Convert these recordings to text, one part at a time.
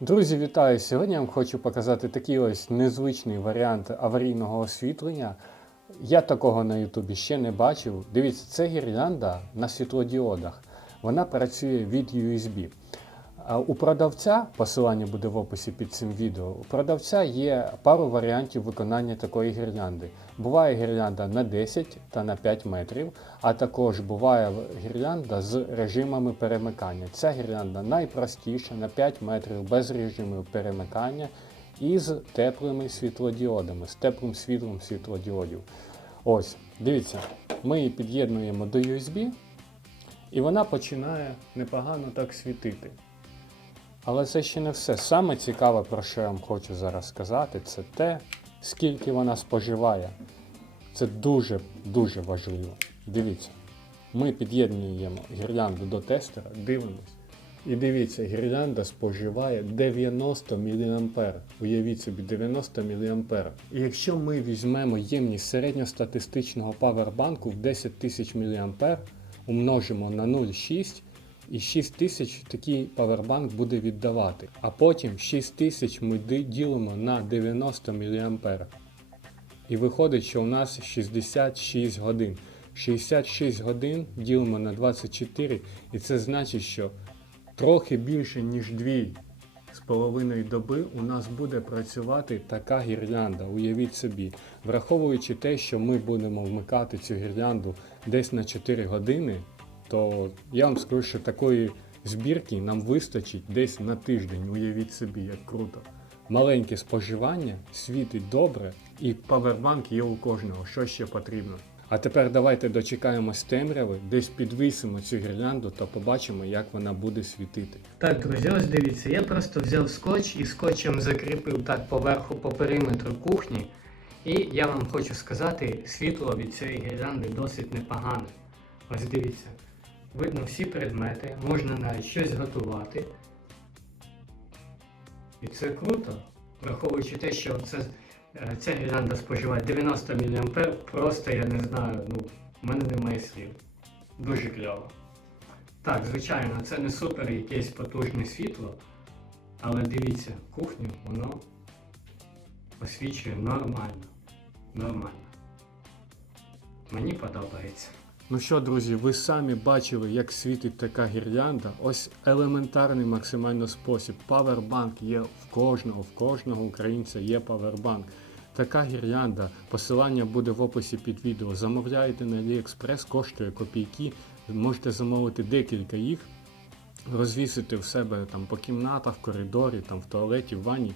Друзі, вітаю! Сьогодні я вам хочу показати такий ось незвичний варіант аварійного освітлення. Я такого на Ютубі ще не бачив. Дивіться, це гірлянда на світлодіодах. Вона працює від USB. У продавця, посилання буде в описі під цим відео, у продавця є пару варіантів виконання такої гірлянди. Буває гірлянда на 10 та на 5 метрів, а також буває гірлянда з режимами перемикання. Ця гірлянда найпростіша на 5 метрів без режимів перемикання і з теплими світлодіодами, з теплим світлом світлодіодів. Ось, дивіться, ми її під'єднуємо до USB, і вона починає непогано так світити. Але це ще не все. Саме цікаве, про що я вам хочу зараз сказати, це те, скільки вона споживає. Це дуже-дуже важливо. Дивіться, ми під'єднуємо гірлянду до тестера, дивимось. І дивіться, гірлянда споживає 90 мА. Уявіть собі, 90 мА. І якщо ми візьмемо ємність середньостатистичного павербанку в 10 тисяч мА, умножимо на 0,6, і 6 тисяч такий павербанк буде віддавати. А потім 6 тисяч ми ділимо на 90 мА. І виходить, що у нас 66 годин. 66 годин ділимо на 24, і це значить, що трохи більше, ніж 2 з половиною доби у нас буде працювати така гірлянда. Уявіть собі, враховуючи те, що ми будемо вмикати цю гірлянду десь на 4 години, то я вам скажу, що такої збірки нам вистачить десь на тиждень. Уявіть собі, як круто. Маленьке споживання, світить добре, і павербанк є у кожного. Що ще потрібно? А тепер давайте дочекаємось темряви, десь підвисимо цю гірлянду та побачимо, як вона буде світити. Так, друзі, ось дивіться, я просто взяв скотч і скотчем закріпив так поверху по периметру кухні. І я вам хочу сказати, світло від цієї гірлянди досить непогане. Ось дивіться, видно всі предмети, можна навіть щось готувати. І це круто, враховуючи те, що це, е, ця гірлянда споживає 90 мА, просто я не знаю, ну, в мене немає слів. Дуже кльово. Так, звичайно, це не супер якесь потужне світло, але дивіться, кухню воно освічує нормально. Нормально. Мені подобається. Ну що, друзі, ви самі бачили, як світить така гірлянда. Ось елементарний максимально спосіб. Павербанк є в кожного, в кожного українця є павербанк. Така гірлянда, посилання буде в описі під відео. Замовляєте на AliExpress, коштує копійки. Можете замовити декілька їх, розвісити в себе там по кімнатах, в коридорі, там в туалеті, в ванні.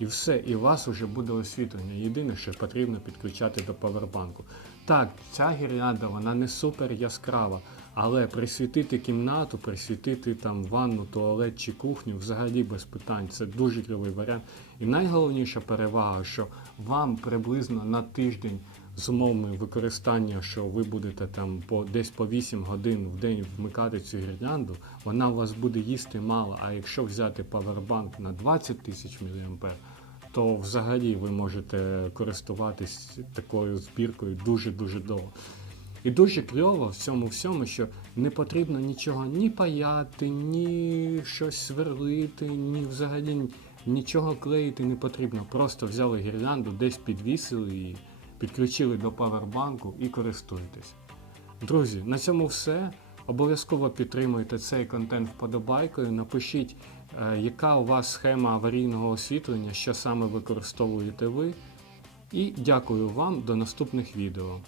І все, і у вас вже буде освітлення. Єдине, що потрібно підключати до павербанку. Так, ця гірлянда вона не супер яскрава, але присвітити кімнату, присвітити там ванну, туалет чи кухню взагалі без питань. Це дуже кльовий варіант. І найголовніша перевага, що вам приблизно на тиждень з умовами використання, що ви будете там по десь по 8 годин в день вмикати цю гірлянду, вона у вас буде їсти мало. А якщо взяти павербанк на 20 тисяч мА, то взагалі ви можете користуватись такою збіркою дуже-дуже довго. І дуже кльово в цьому всьому, що не потрібно нічого ні паяти, ні щось сверлити, ні взагалі нічого клеїти не потрібно. Просто взяли гірлянду, десь підвісили її, підключили до павербанку і користуйтесь. Друзі, на цьому все. Обов'язково підтримуйте цей контент вподобайкою. Напишіть, е, яка у вас схема аварійного освітлення, що саме використовуєте ви. І дякую вам до наступних відео.